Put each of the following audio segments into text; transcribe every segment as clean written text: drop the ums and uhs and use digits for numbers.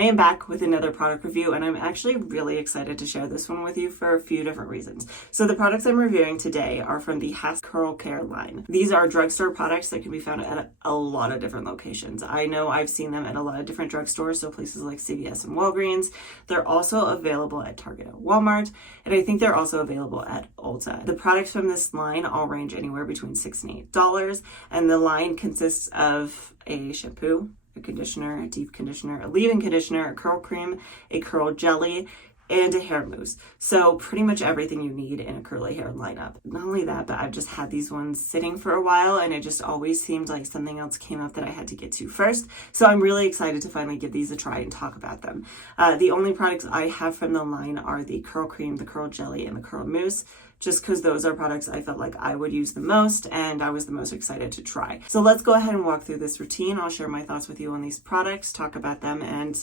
I am back with another product review, and I'm actually really excited to share this one with you for a few different reasons. So the products I'm reviewing today are from the Hask Curl Care line. These are drugstore products that can be found at a lot of different locations. I know I've seen them at a lot of different drugstores, so places like CVS and Walgreens. They're also available at Target and Walmart, and I think they're also available at Ulta. The products from this line all range anywhere between $6 and $8, and the line consists of a shampoo, a conditioner, a deep conditioner, a leave-in conditioner, a curl cream, a curl jelly, and a hair mousse. So pretty much everything you need in a curly hair lineup. Not only that, but I've just had these ones sitting for a while, and it just always seemed like something else came up that I had to get to first. So I'm really excited to finally give these a try and talk about them. The only products I have from the line are the curl cream, the curl jelly, and the curl mousse, just because those are products I felt like I would use the most and I was the most excited to try. So let's go ahead and walk through this routine. I'll share my thoughts with you on these products, talk about them, and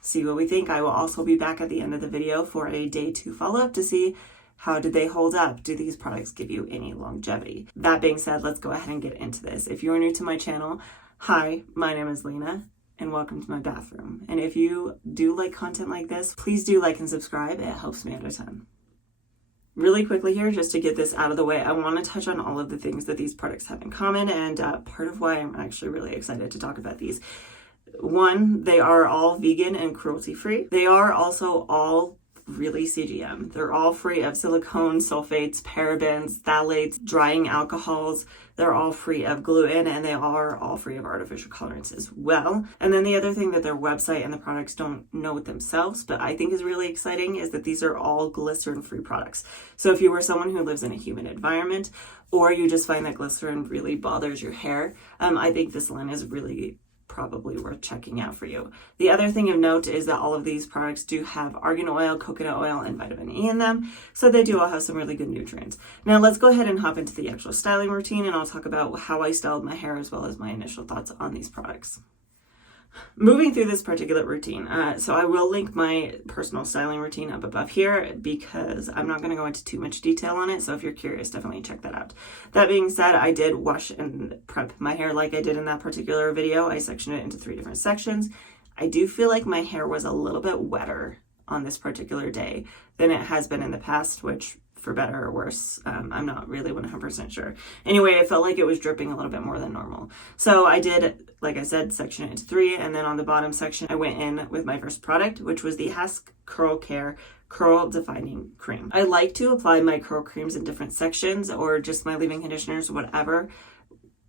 see what we think. I will also be back at the end of the video for a day 2 follow-up to see how did they hold up? Do these products give you any longevity? That being said, let's go ahead and get into this. If you are new to my channel, hi, my name is Lena, and welcome to my bathroom. And if you do like content like this, please do like and subscribe. It helps me out a ton. Really quickly here, just to get this out of the way, I want to touch on all of the things that these products have in common, and part of why I'm actually really excited to talk about these. One, they are all vegan and cruelty-free. They are also all really CGM. They're all free of silicone, sulfates, parabens, phthalates, drying alcohols. They're all free of gluten, and they are all free of artificial colorants as well. And then the other thing that their website and the products don't note themselves, but I think is really exciting, is that these are all glycerin-free products. So if you were someone who lives in a humid environment, or you just find that glycerin really bothers your hair, I think this line is really probably worth checking out for you. The other thing of note is that all of these products do have argan oil, coconut oil, and vitamin E in them, so they do all have some really good nutrients. Now let's go ahead and hop into the actual styling routine, and I'll talk about how I styled my hair as well as my initial thoughts on these products. Moving through this particular routine, so I will link my personal styling routine up above here because I'm not going to go into too much detail on it, so if you're curious, definitely check that out. That being said, I did wash and prep my hair like I did in that particular video. I sectioned it into 3 different sections. I do feel like my hair was a little bit wetter on this particular day than it has been in the past, which for better or worse, I'm not really 100% sure. Anyway, I felt like it was dripping a little bit more than normal. So I did, like I said, section it into 3, and then on the bottom section, I went in with my first product, which was the Hask Curl Care Curl Defining Cream. I like to apply my curl creams in different sections or just my leave-in conditioners, whatever,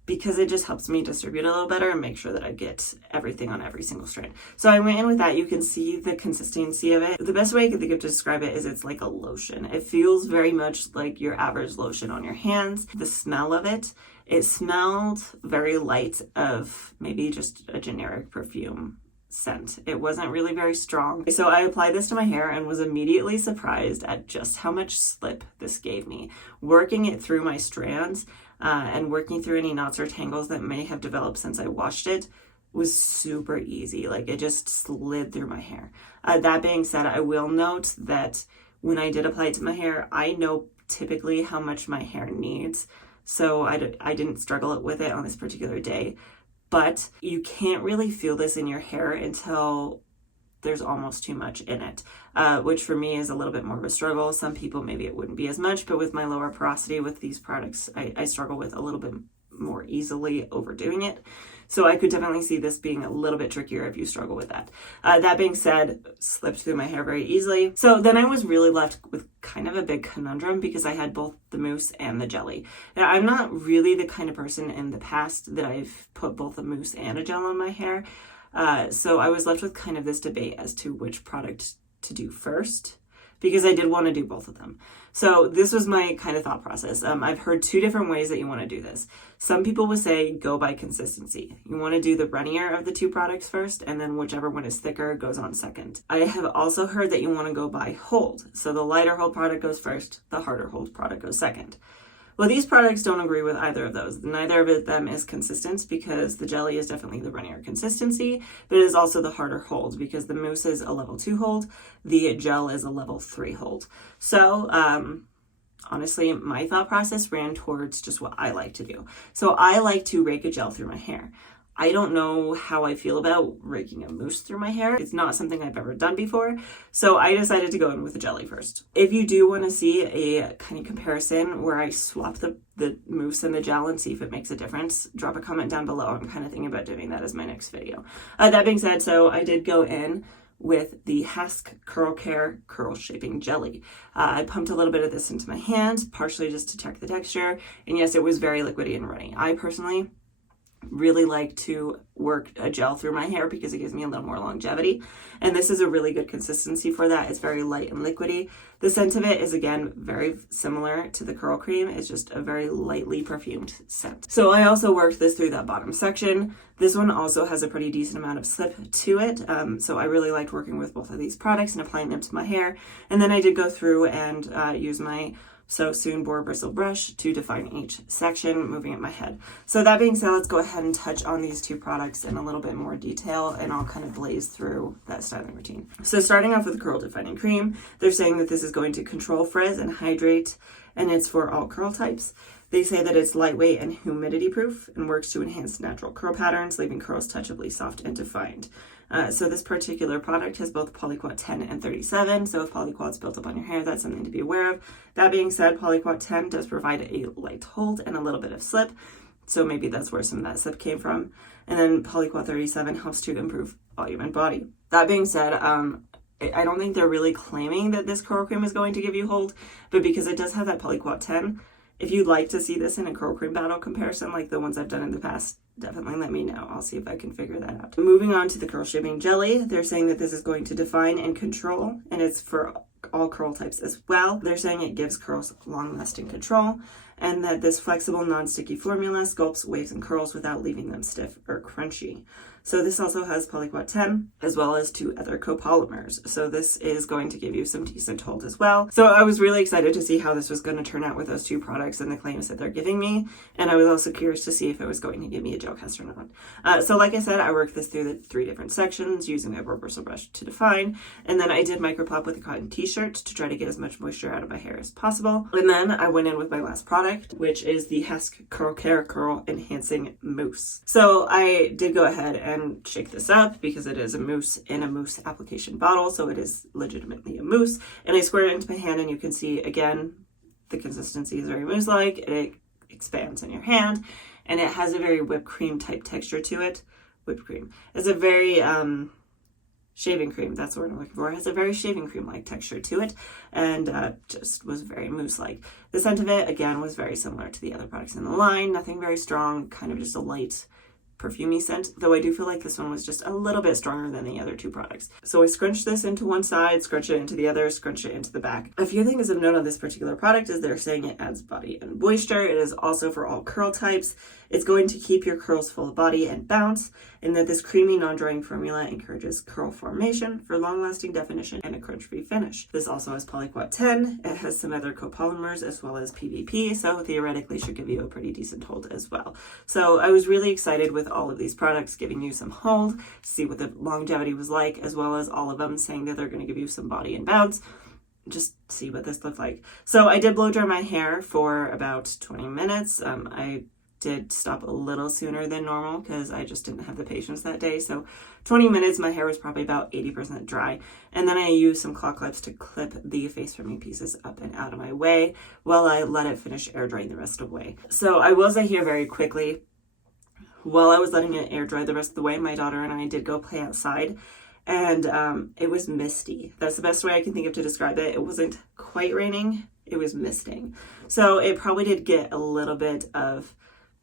because it just helps me distribute a little better and make sure that I get everything on every single strand. So I went in with that. You can see the consistency of it. The best way I can think of to describe it is it's like a lotion. It feels very much like your average lotion on your hands. The smell of it, it smelled very light of maybe just a generic perfume scent. It wasn't really very strong. So I applied this to my hair and was immediately surprised at just how much slip this gave me. Working it through my strands, and working through any knots or tangles that may have developed since I washed it was super easy. Like, it just slid through my hair. That being said, I will note that when I did apply it to my hair, I know typically how much my hair needs. So I didn't struggle with it on this particular day. But you can't really feel this in your hair until there's almost too much in it, which for me is a little bit more of a struggle. Some people, maybe it wouldn't be as much, but with my lower porosity with these products, I struggle with a little bit more easily overdoing it. So I could definitely see this being a little bit trickier if you struggle with that. That being said, slipped through my hair very easily. So then I was really left with kind of a big conundrum because I had both the mousse and the jelly. Now, I'm not really the kind of person in the past that I've put both a mousse and a gel on my hair. So I was left with kind of this debate as to which product to do first, because I did want to do both of them. So this was my kind of thought process. I've heard 2 different ways that you want to do this. Some people would say go by consistency. You want to do the runnier of the 2 products first, and then whichever one is thicker goes on second. I have also heard that you want to go by hold. So the lighter hold product goes first, the harder hold product goes second. Well, these products don't agree with either of those. Neither of them is consistent because the jelly is definitely the runnier consistency, but it is also the harder hold because the mousse is a level 2 hold, the gel is a level 3 hold. So, honestly, my thought process ran towards just what I like to do. So I like to rake a gel through my hair. I don't know how I feel about raking a mousse through my hair. It's not something I've ever done before, so I decided to go in with the jelly first. If you do want to see a kind of comparison where I swap the mousse and the gel and see if it makes a difference, drop a comment down below. I'm kind of thinking about doing that as my next video. That being said, so I did go in with the Hask Curl Care Curl Shaping Jelly. I pumped a little bit of this into my hand, partially just to check the texture, and yes, it was very liquidy and runny. I personally really like to work a gel through my hair because it gives me a little more longevity, and this is a really good consistency for that. It's very light and liquidy. The scent of it is, again, very similar to the curl cream. It's just a very lightly perfumed scent. So I also worked this through that bottom section. This one also has a pretty decent amount of slip to it, so I really liked working with both of these products and applying them to my hair. And then I did go through and use my So Soon boar bristle brush to define each section, moving at my head. So that being said, let's go ahead and touch on these two products in a little bit more detail, and I'll kind of blaze through that styling routine. So starting off with the curl defining cream, they're saying that this is going to control frizz and hydrate, and it's for all curl types. They say that it's lightweight and humidity proof and works to enhance natural curl patterns, leaving curls touchably soft and defined. So this particular product has both polyquat 10 and 37. So if polyquat's built up on your hair, that's something to be aware of. That being said, polyquat 10 does provide a light hold and a little bit of slip. So maybe that's where some of that slip came from. And then polyquat 37 helps to improve volume and body. That being said, I don't think they're really claiming that this curl cream is going to give you hold, but because it does have that polyquat 10, if you'd like to see this in a curl cream battle comparison like the ones I've done in the past, definitely let me know. I'll see if I can figure that out. Moving on to the curl shaping jelly, they're saying that this is going to define and control, and it's for all curl types as well. They're saying it gives curls long-lasting control, and that this flexible, non-sticky formula sculpts waves and curls without leaving them stiff or crunchy. So this also has polyquat 10 as well as 2 other copolymers. So this is going to give you some decent hold as well. So I was really excited to see how this was going to turn out with those 2 products and the claims that they're giving me. And I was also curious to see if it was going to give me a gel cast or not. So like I said, I worked this through the 3 different sections using my boar bristle brush to define. And then I did micropop with a cotton t-shirt to try to get as much moisture out of my hair as possible. And then I went in with my last product, which is the Hask Curl Care Curl Enhancing Mousse. So I did go ahead and shake this up because it is a mousse in a mousse application bottle, so it is legitimately a mousse. And I square it into my hand, and you can see again the consistency is very mousse-like. It expands in your hand, and it has a very whipped cream type texture to it. Whipped cream. It's a very shaving cream, that's what I'm looking for. It has a very shaving cream-like texture to it, and just was very mousse-like. The scent of it, again, was very similar to the other products in the line. Nothing very strong, kind of just a light perfumey scent, though I do feel like this one was just a little bit stronger than the other 2 products. So I scrunched this into one side, scrunch it into the other, scrunch it into the back. A few things of note on this particular product is they're saying it adds body and moisture. It is also for all curl types. It's going to keep your curls full of body and bounce, and that this creamy, non-drying formula encourages curl formation for long-lasting definition and a crunch-free finish. This also has polyquat 10. It has some other copolymers as well as PVP, so theoretically should give you a pretty decent hold as well. So I was really excited with all of these products giving you some hold, to see what the longevity was like, as well as all of them saying that they're going to give you some body and bounce. Just see what this looked like. So I did blow dry my hair for about 20 minutes. I did stop a little sooner than normal because I just didn't have the patience that day. So 20 minutes, my hair was probably about 80% dry. And then I used some claw clips to clip the face framing pieces up and out of my way while I let it finish air drying the rest of the way. So I will say here very quickly, while I was letting it air dry the rest of the way, my daughter and I did go play outside, and it was misty. That's the best way I can think of to describe it. It wasn't quite raining, it was misting. So it probably did get a little bit of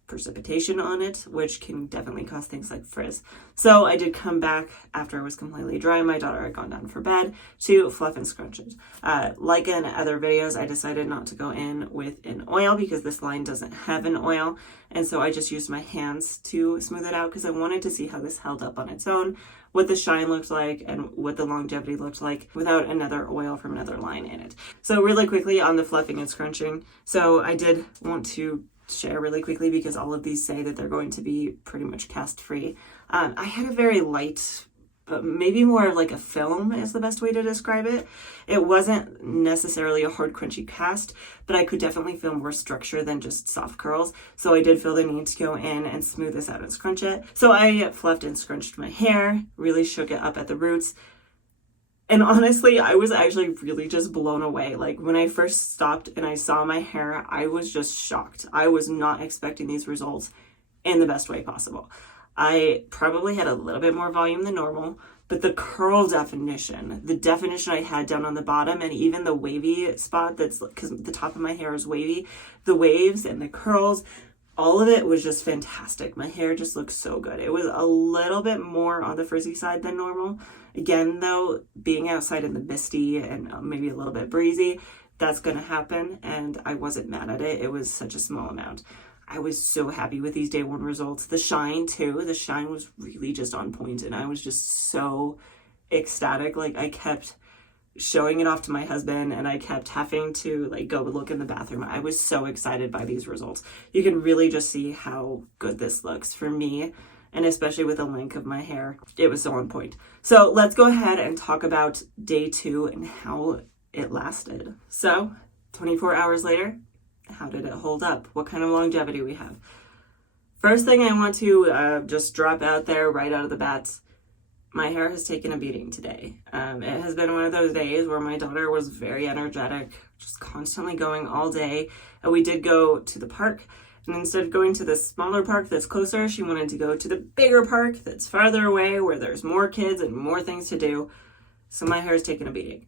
precipitation on it, which can definitely cause things like frizz. So I did come back after it was completely dry. My daughter had gone down for bed to fluff and scrunch it. Like in other videos, I decided not to go in with an oil because this line doesn't have an oil, and so I just used my hands to smooth it out because I wanted to see how this held up on its own, what the shine looked like, and what the longevity looked like without another oil from another line in it. So really quickly on the fluffing and scrunching, so I did want to share really quickly because all of these say that they're going to be pretty much cast free. I had a very light maybe more like a film is the best way to describe it. It wasn't necessarily a hard crunchy cast, but I could definitely feel more structure than just soft curls. So I did feel the need to go in and smooth this out and scrunch it. So I fluffed and scrunched my hair, really shook it up at the roots. And honestly, I was actually really just blown away. Like when I first stopped and I saw my hair, I was just shocked. I was not expecting these results in the best way possible. I probably had a little bit more volume than normal, but the curl definition, the definition I had down on the bottom, and even the wavy spot, that's because the top of my hair is wavy, the waves and the curls, all of it was just fantastic. My hair just looked so good. It was a little bit more on the frizzy side than normal. Again, though, being outside in the misty and maybe a little bit breezy, that's going to happen, and I wasn't mad at it. It was such a small amount. I was so happy with these day one results. The shine too, the shine was really just on point, and I was just so ecstatic. Like I kept showing it off to my husband, and I kept having to like go look in the bathroom. I was so excited by these results. You can really just see how good this looks for me, and especially with the length of my hair, it was so on point. So let's go ahead and talk about day 2 and how it lasted. So 24 hours later, how did it hold up? What kind of longevity we have? First thing I want to just drop out there right out of the bat, my hair has taken a beating today. It has been one of those days where my daughter was very energetic, just constantly going all day. And we did go to the park, and instead of going to the smaller park that's closer, she wanted to go to the bigger park that's farther away where there's more kids and more things to do. So my hair has taken a beating.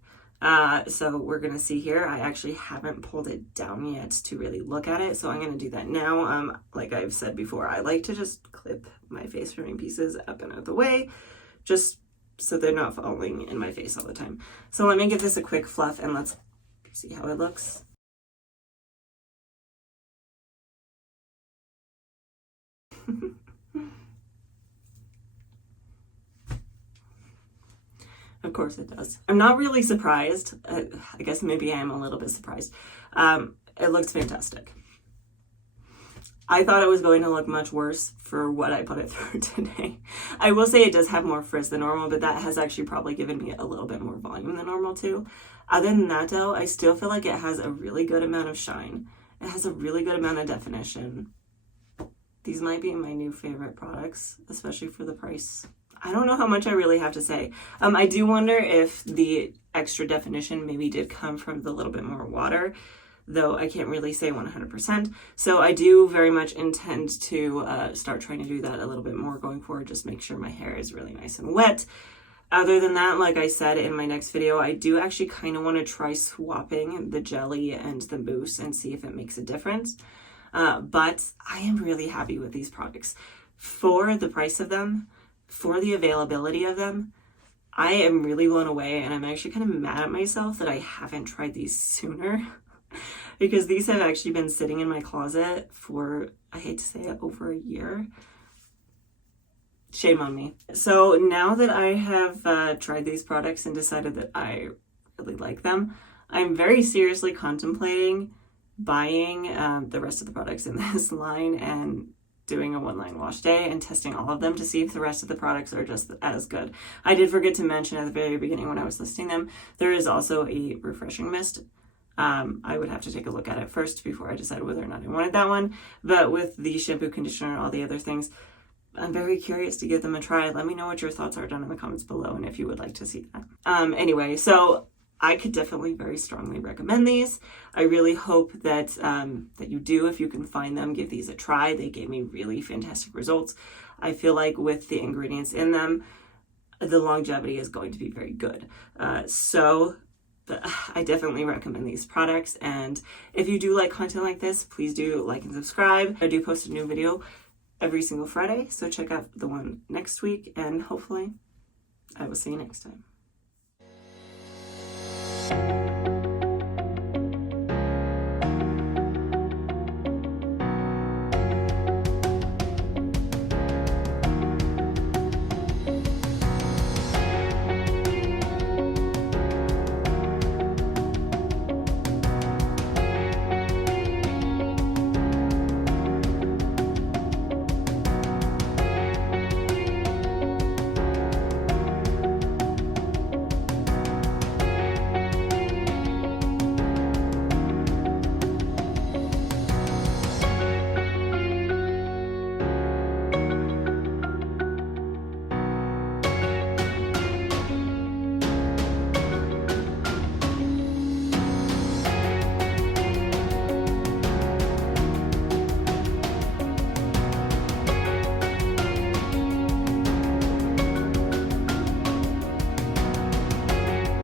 So we're going to see here. I actually haven't pulled it down yet to really look at it. So I'm going to do that now. Like I've said before, I like to just clip my face trimming pieces up and out of the way, just so they're not falling in my face all the time. So let me give this a quick fluff and let's see how it looks. Of course it does. I'm not really surprised. I guess maybe I am a little bit surprised. It looks fantastic. I thought it was going to look much worse for what I put it through today. I will say it does have more frizz than normal, but that has actually probably given me a little bit more volume than normal too. Other than that though, I still feel like it has a really good amount of shine. It has a really good amount of definition. These might be my new favorite products, especially for the price. I don't know how much I really have to say. I do wonder if the extra definition maybe did come from the little bit more water, though I can't really say 100%. So I do very much intend to start trying to do that a little bit more going forward, just make sure my hair is really nice and wet. Other than that, like I said in my next video, I do actually kind of want to try swapping the jelly and the mousse and see if it makes a difference. But I am really happy with these products. For the price of them, for the availability of them, I am really blown away, and I'm actually kind of mad at myself that I haven't tried these sooner because these have actually been sitting in my closet for, I hate to say it, over a year. Shame on me. So now that I have tried these products and decided that I really like them, I'm very seriously contemplating buying the rest of the products in this line and doing a one-line wash day and testing all of them to see if the rest of the products are just as good. I did forget to mention at the very beginning when I was listing them, there is also a refreshing mist. I would have to take a look at it first before I decide whether or not I wanted that one. But with the shampoo, conditioner, and all the other things, I'm very curious to give them a try. Let me know what your thoughts are down in the comments below and if you would like to see that. Anyway, so I could definitely very strongly recommend these. I really hope that that you do, if you can find them, give these a try. They gave me really fantastic results. I feel like with the ingredients in them, the longevity is going to be very good. So I definitely recommend these products. And if you do like content like this, please do like and subscribe. I do post a new video every single Friday, so check out the one next week, and hopefully I will see you next time.